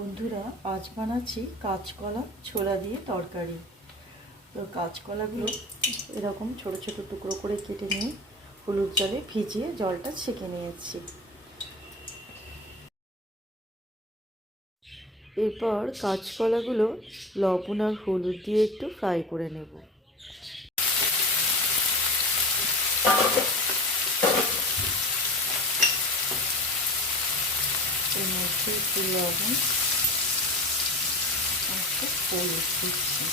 বন্ধুরা, আজ বানাচ্ছি কাঁচকলা ছোলা দিয়ে তরকারি। তো কাঁচকলাগুলো এরকম ছোট ছোট টুকরো করে কেটে নিয়ে হলুদ জলে ভিজিয়ে জলটা ছেঁকে নিয়েছি। এরপর কাঁচকলাগুলো লবণ আর হলুদ দিয়ে একটু ফ্রাই করে নেব। এর মধ্যে একটু লবণ একটু হলুদ দিচ্ছি।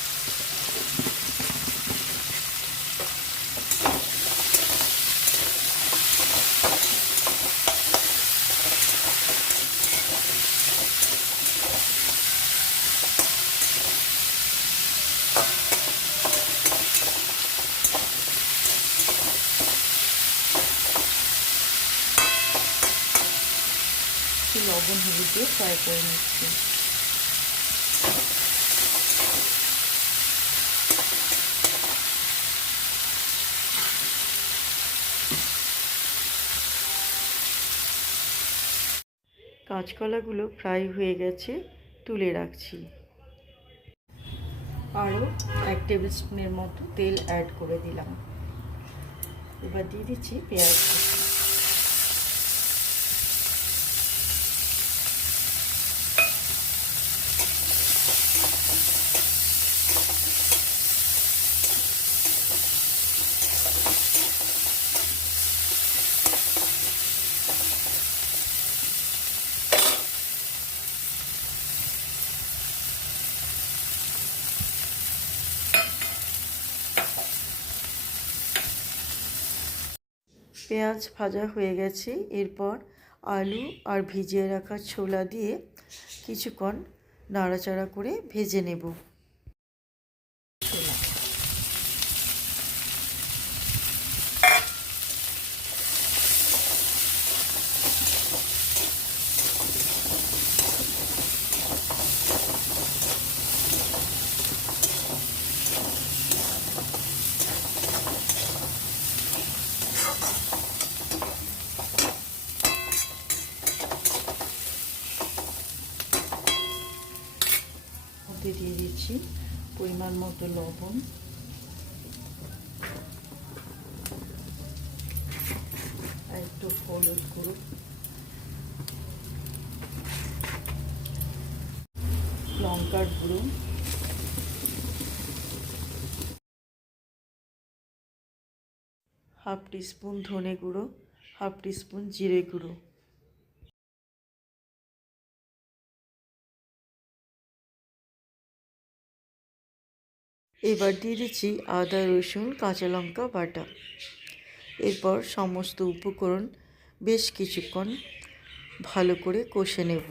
লবণ হলুদ দিয়ে ফ্রাই করে নিচ্ছি। কাঁচকলাগুলো ফ্রাই হয়ে গেছে, তুলে রাখছি। আরও 1 টেবিল স্পুনের মতো তেল অ্যাড করে দিলাম। এবার দিয়ে দিচ্ছি পেঁয়াজ। পেঁয়াজ ভাজা হয়ে গেছে। এরপর আলু আর ভিজিয়ে রাখা ছোলা দিয়ে কিছুক্ষণ নাড়াচাড়া করে ভেজে নেব। মধ্যে দিয়ে দিচ্ছি পরিমাণ মতো লবণ, আর একটু হলুদ গুঁড়ো, লঙ্কার গুঁড়ো, হাফ টিস্পুন ধনে গুঁড়ো, হাফ টিস্পুন জিরে গুঁড়ো। এবার দিয়ে দিচ্ছি আদা রসুন কাঁচা লঙ্কা বাটা। এরপর সমস্ত উপকরণ বেশ কিছুক্ষণ ভালো করে কষে নেব।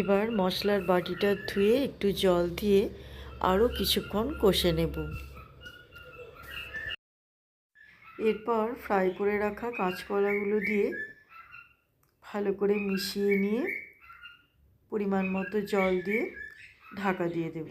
এবার মশলার বাটিটা ধুয়ে একটু জল দিয়ে আরও কিছুক্ষণ কষে নেব। এরপর ফ্রাই করে রাখা কাঁচকলাগুলো দিয়ে ভালো করে মিশিয়ে নিয়ে পরিমাণ মতো জল দিয়ে ঢাকা দিয়ে দেব।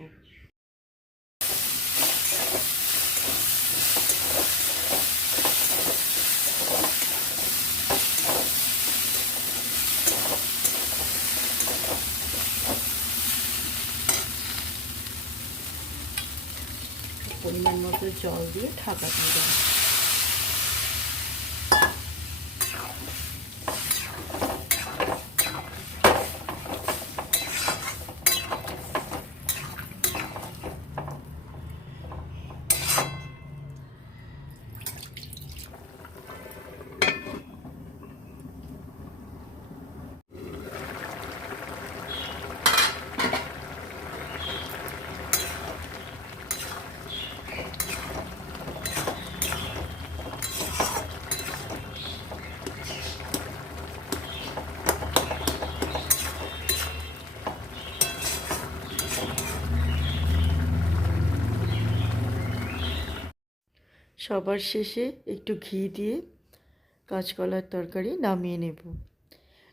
পরিমাণ মতো জল দিয়ে ঢাকা দিয়ে দেব। সবার শেষে একটু ঘি দিয়ে কাঁচকলার তরকারি নামিয়ে নেব।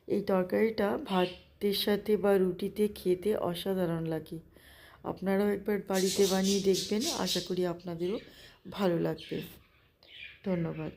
এই তরকারিটা ভাতের সাথে বা রুটিতে খেতে অসাধারণ লাগে। আপনারাও একবার বাড়িতে বানিয়ে দেখবেন, আশা করি আপনাদেরও ভালো লাগবে। ধন্যবাদ।